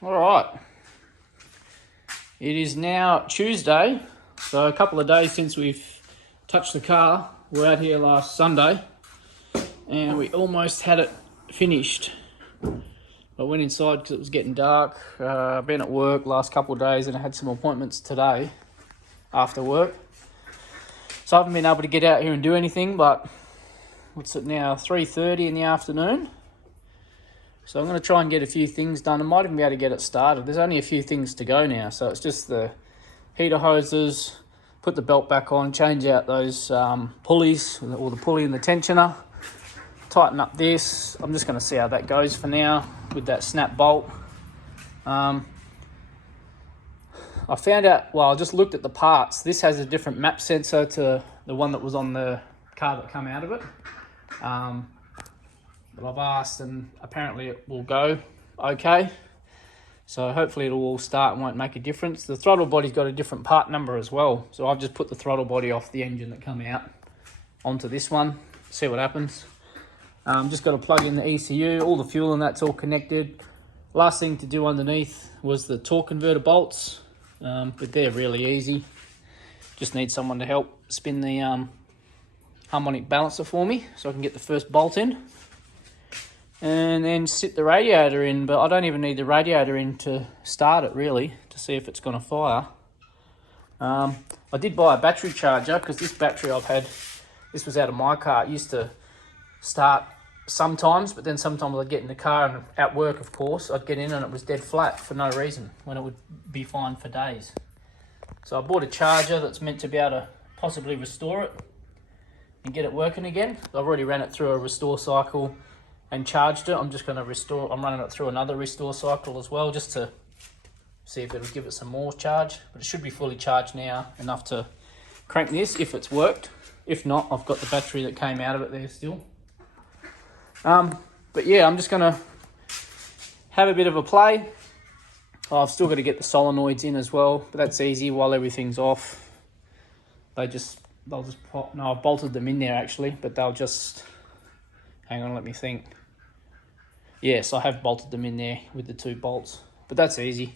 All right. It is now Tuesday, so a couple of days since we've touched the car. We were out here last Sunday and we almost had it finished. I went inside because it was getting dark. I've been at work last couple of days and I had some appointments today after work. So I haven't been able to get out here and do anything, but what's it now, 3:30 in the afternoon. So I'm going to try and get a few things done. I might even be able to get it started. There's only a few things to go now. So it's just the heater hoses, put the belt back on, change out those pulleys, or the pulley and the tensioner, tighten up this. I'm just going to see how that goes for now with that snap bolt. I found out, well, I just looked at the parts. This has a different map sensor to the one that was on the car that came out of it. But I've asked and apparently it will go okay. So hopefully it'll all start and won't make a difference. The throttle body's got a different part number as well. So I've just put the throttle body off the engine that come out onto this one. See what happens. Just got to plug in the ECU, all the fuel and that's all connected. Last thing to do underneath was the torque converter bolts, but they're really easy. Just need someone to help spin the harmonic balancer for me so I can get the first bolt in. And then sit the radiator in, but I don't even need the radiator in to start it really, to see if it's going to fire. I did buy a battery charger because this battery I've had, this was out of my car. It used to start sometimes, but then sometimes I'd get in the car and at work, of course, I'd get in and it was dead flat for no reason when it would be fine for days. So I bought a charger that's meant to be able to possibly restore it and get it working again. I've already ran it through a restore cycle and charged it. I'm just going to restore, I'm running it through another restore cycle as well, just to see if it'll give it some more charge. But it should be fully charged now, enough to crank this if it's worked. If not, I've got the battery that came out of it there still. But yeah, I'm just going to have a bit of a play. Oh, I've still got to get the solenoids in as well, but that's easy while everything's off. They'll just pop. No, I've bolted them in there actually, but they'll just, hang on, let me think. Yes, I have bolted them in there with the 2 bolts, but that's easy.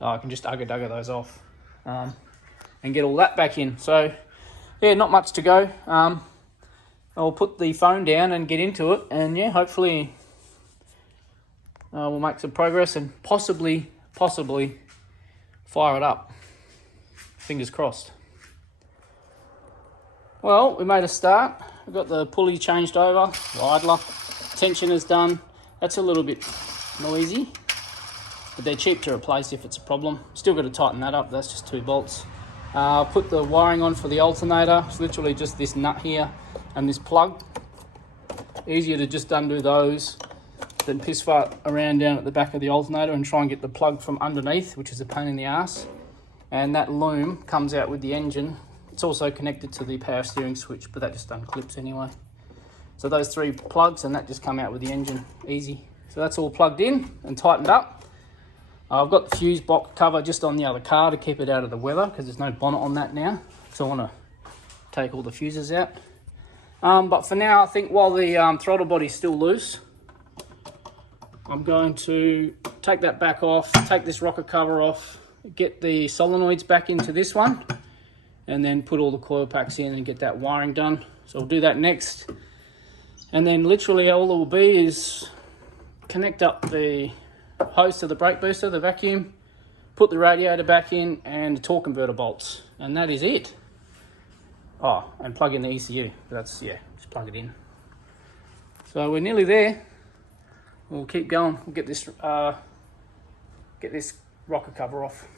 I can just ugga-dugga those off and get all that back in. So yeah, not much to go. I'll put the phone down and get into it, and yeah, hopefully we'll make some progress and possibly fire it up. Fingers crossed. Well, we made a start. We've got the pulley changed over, the idler, tension is done. That's a little bit noisy, but they're cheap to replace if it's a problem. Still got to tighten that up, that's just 2 bolts. Put the wiring on for the alternator. It's literally just this nut here and this plug. Easier to just undo those than piss fart around down at the back of the alternator and try and get the plug from underneath, which is a pain in the ass. And that loom comes out with the engine. It's also connected to the power steering switch, but that just unclips anyway. So those 3 plugs and that just come out with the engine, easy. So that's all plugged in and tightened up. I've got the fuse box cover just on the other car to keep it out of the weather because there's no bonnet on that now. So I want to take all the fuses out. But for now, I think while the throttle body's still loose, I'm going to take that back off, take this rocker cover off, get the solenoids back into this one, and then put all the coil packs in and get that wiring done. So I'll do that next. And then literally all it will be is connect up the hose to the brake booster, the vacuum, put the radiator back in and the torque converter bolts. And that is it. Oh, and plug in the ECU. That's, yeah, just plug it in. So we're nearly there. We'll keep going. We'll get this rocker cover off.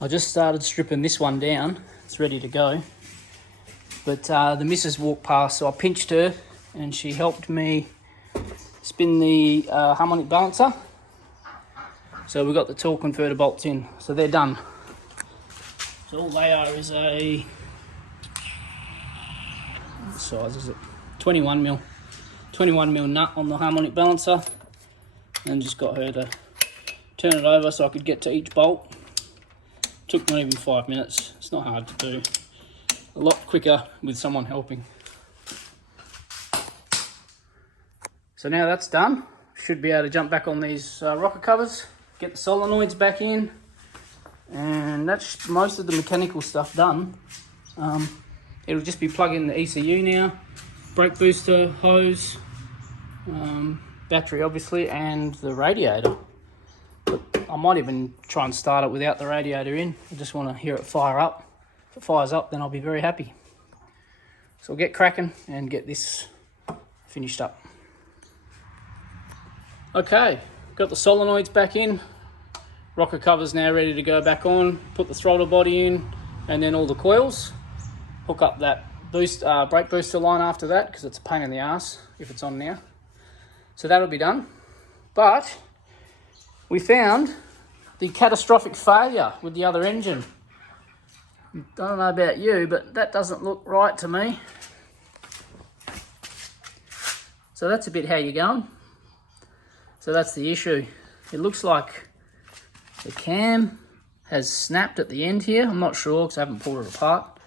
I just started stripping this one down. It's ready to go. But the missus walked past, so I pinched her and she helped me spin the harmonic balancer. So we've got the torque converter bolts in, so they're done. So all they are is a, what size is it? 21 mil nut on the harmonic balancer, and just got her to turn it over so I could get to each bolt. Took not even 5 minutes. It's not hard to do. A lot quicker with someone helping. So now that's done. should be able to jump back on these rocker covers, get the solenoids back in, and that's most of the mechanical stuff done. It'll just be plugging the ECU now, brake booster, hose, battery obviously, and the radiator. But I might even try and start it without the radiator in. I just want to hear it fire up. If it fires up, then I'll be very happy. So we'll get cracking and get this finished up. Okay, got the solenoids back in. Rocker cover's now ready to go back on. Put the throttle body in, and then all the coils. Hook up that brake booster line after that, because it's a pain in the ass if it's on now. So that'll be done. But we found the catastrophic failure with the other engine. Don't know about you, but that doesn't look right to me. So that's a bit how you're going. So that's the issue. It looks like the cam has snapped at the end here. I'm not sure because I haven't pulled it apart,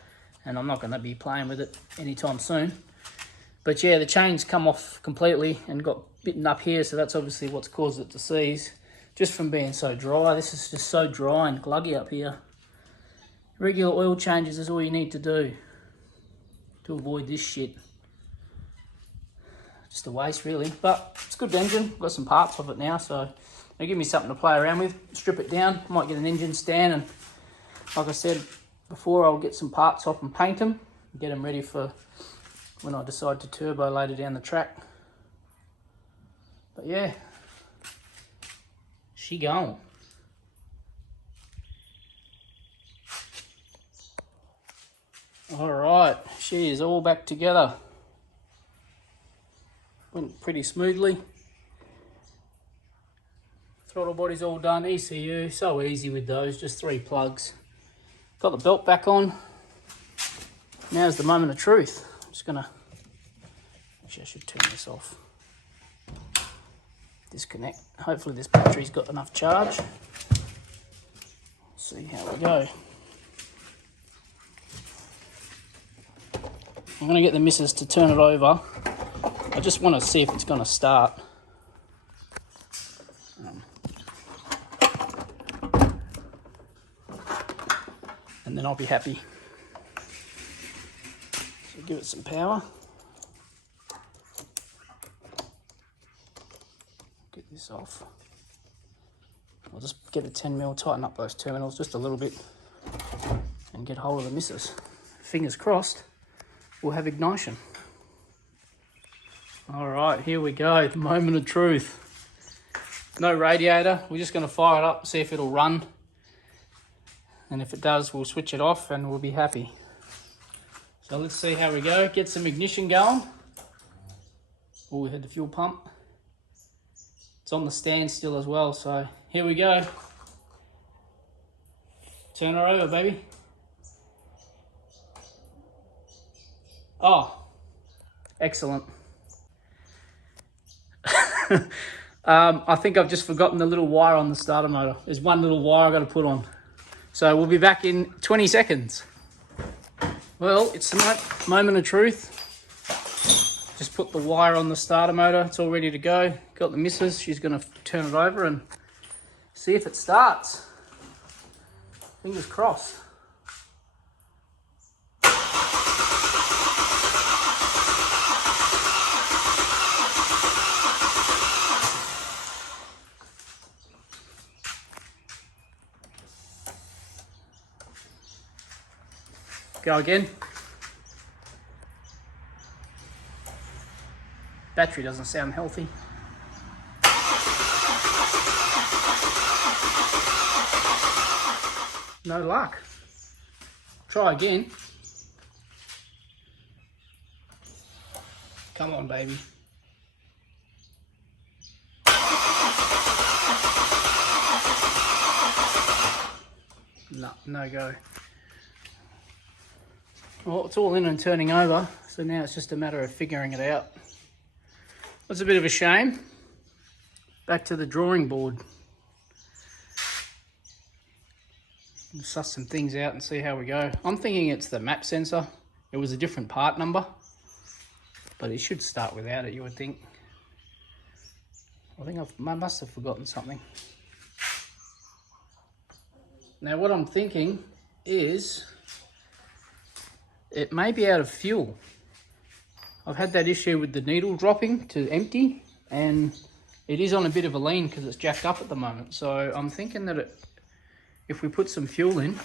and I'm not going to be playing with it anytime soon. But yeah, the chain's come off completely and got bitten up here, so that's obviously what's caused it to seize. Just from being so dry. This is just so dry and gluggy up here. Regular oil changes is all you need to do to avoid this shit. Just a waste really, but it's a good engine. Got some parts of it now, so it'll give me something to play around with. Strip it down, might get an engine stand, and like I said before, I'll get some parts off and paint them, get them ready for when I decide to turbo later down the track. But yeah, she going. All right, she is all back together. Went pretty smoothly. Throttle body's all done, ECU, so easy with those, just 3 plugs. Got the belt back on. Now's the moment of truth. I'm just gonna, actually I should turn this off. Disconnect. Hopefully this battery's got enough charge. See how we go. I'm going to get the missus to turn it over. I just want to see if it's going to start. And then I'll be happy. So give it some power. Get this off. I'll just get a 10mm, tighten up those terminals just a little bit and get hold of the missus. Fingers crossed. We'll have ignition. All right, here we go, the moment of truth. No radiator, we're just gonna fire it up, see if it'll run. And if it does, we'll switch it off and we'll be happy. So let's see how we go. Get some ignition going. Oh, we had the fuel pump. It's on the stand still as well, so here we go. Turn her over, baby. Oh, excellent. I think I've just forgotten the little wire on the starter motor. There's one little wire I've got to put on. So we'll be back in 20 seconds. Well, it's the moment of truth. Just put the wire on the starter motor. It's all ready to go. Got the missus. She's going to turn it over and see if it starts. Fingers crossed. Go again. Battery doesn't sound healthy. No luck. Try again. Come on, baby. No, no go. Well, it's all in and turning over, so now it's just a matter of figuring it out. That's a bit of a shame. Back to the drawing board. We'll suss some things out and see how we go. I'm thinking it's the map sensor. It was a different part number, but it should start without it, you would think. I think I must have forgotten something. Now what I'm thinking is it may be out of fuel. I've had that issue with the needle dropping to empty, and it is on a bit of a lean because it's jacked up at the moment. So I'm thinking that if we put some fuel in,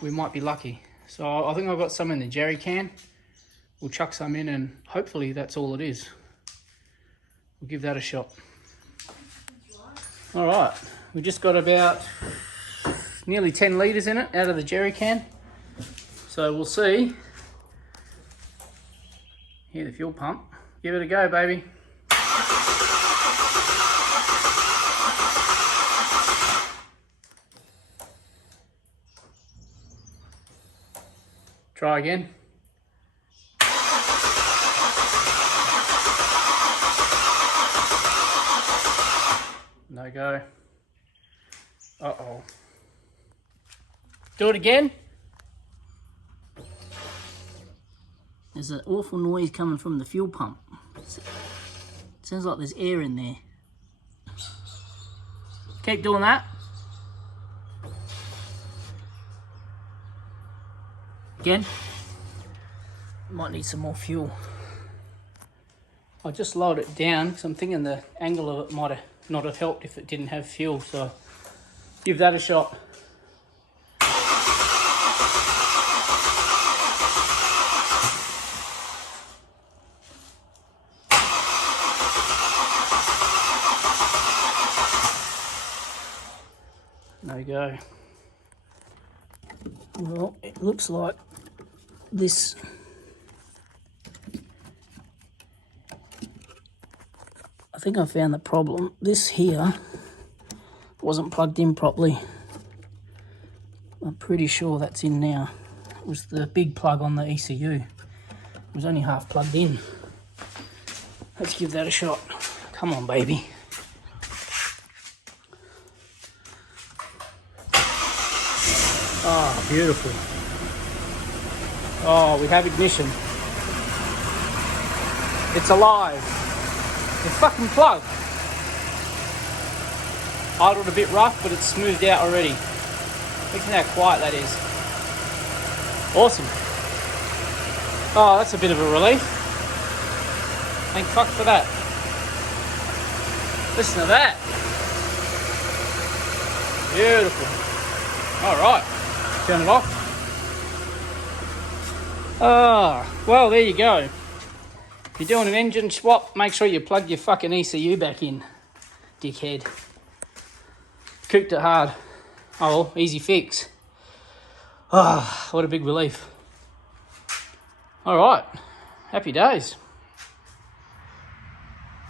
we might be lucky. So I think I've got some in the jerry can. We'll chuck some in and hopefully that's all it is. We'll give that a shot. All right, we just got about nearly 10 litres in it out of the jerry can. So we'll see. Hear the fuel pump. Give it a go, baby. Try again. No go. Uh-oh. Do it again. There's an awful noise coming from the fuel pump. It sounds like there's air in there. Keep doing that. Again. Might need some more fuel. I just lowered it down because I'm thinking the angle of it might have not have helped if it didn't have fuel, so give that a shot. No go. Well, it looks like this I think I found the problem. This here wasn't plugged in properly. I'm pretty sure that's in now. It was the big plug on the ECU. It was only half plugged in. Let's give that a shot. Come on, baby. Oh, beautiful. Oh, we have ignition. It's alive. The fucking plug. Idled a bit rough, but it's smoothed out already. Look at how quiet that is. Awesome. Oh, that's a bit of a relief. Thank fuck for that. Listen to that. Beautiful. All right. Turn it off. Ah, well, there you go. If you're doing an engine swap, make sure you plug your fucking ECU back in, dickhead. Cooked it hard. Oh, well, easy fix. Ah, what a big relief. All right, happy days.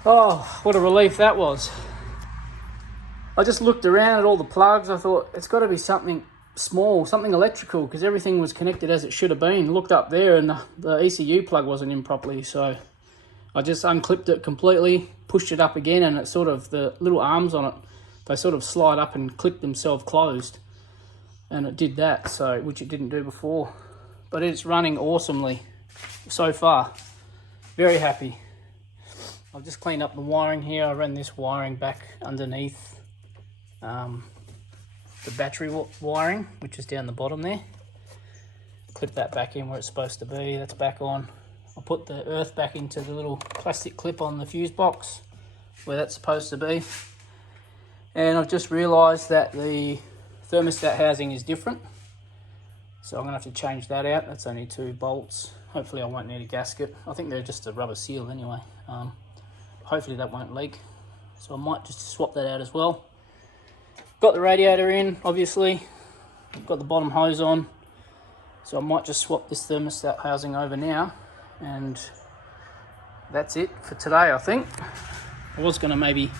Oh, what a relief that was. I just looked around at all the plugs. I thought it's got to be something small, something electrical, because everything was connected as it should have been. Looked up there and the ECU plug wasn't in properly, so I just unclipped it completely, pushed it up again, and it sort of, the little arms on it, they sort of slide up and click themselves closed, and it did that, so, which it didn't do before. But it's running awesomely so far. Very happy. I've just cleaned up the wiring here. I ran this wiring back underneath the battery wiring, which is down the bottom there. Clip that back in where it's supposed to be. That's back on. I'll put the earth back into the little plastic clip on the fuse box where that's supposed to be. And I've just realised that the thermostat housing is different, so I'm going to have to change that out. That's only 2 bolts. Hopefully I won't need a gasket. I think they're just a rubber seal anyway. Hopefully that won't leak, so I might just swap that out as well. Got the radiator in, obviously. I've got the bottom hose on, so I might just swap this thermostat housing over now, and that's it for today, I think. I was going to maybe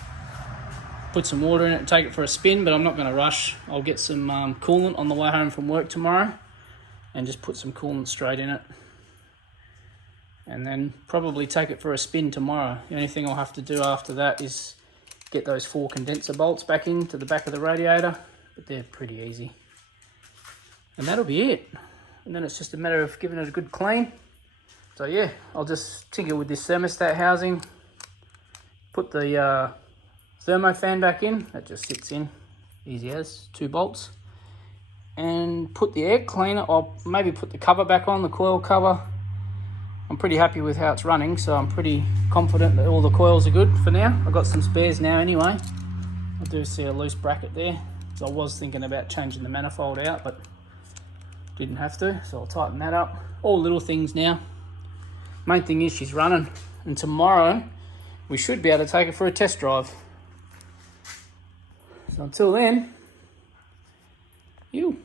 put some water in it and take it for a spin, but I'm not going to rush. I'll get some coolant on the way home from work tomorrow and just put some coolant straight in it, and then probably take it for a spin tomorrow. The only thing I'll have to do after that is get those 4 condenser bolts back into the back of the radiator, but they're pretty easy. And that'll be it. And then it's just a matter of giving it a good clean. So yeah, I'll just tinker with this thermostat housing, Put the thermo fan back in. That just sits in, easy as, 2 bolts. And put the air cleaner, or maybe put the cover back on, the coil cover. I'm pretty happy with how it's running, so I'm pretty confident that all the coils are good for now. I've got some spares now anyway. I do see a loose bracket there, so I was thinking about changing the manifold out, but didn't have to, so I'll tighten that up. All little things now. Main thing is she's running, and tomorrow we should be able to take it for a test drive. So until then, you.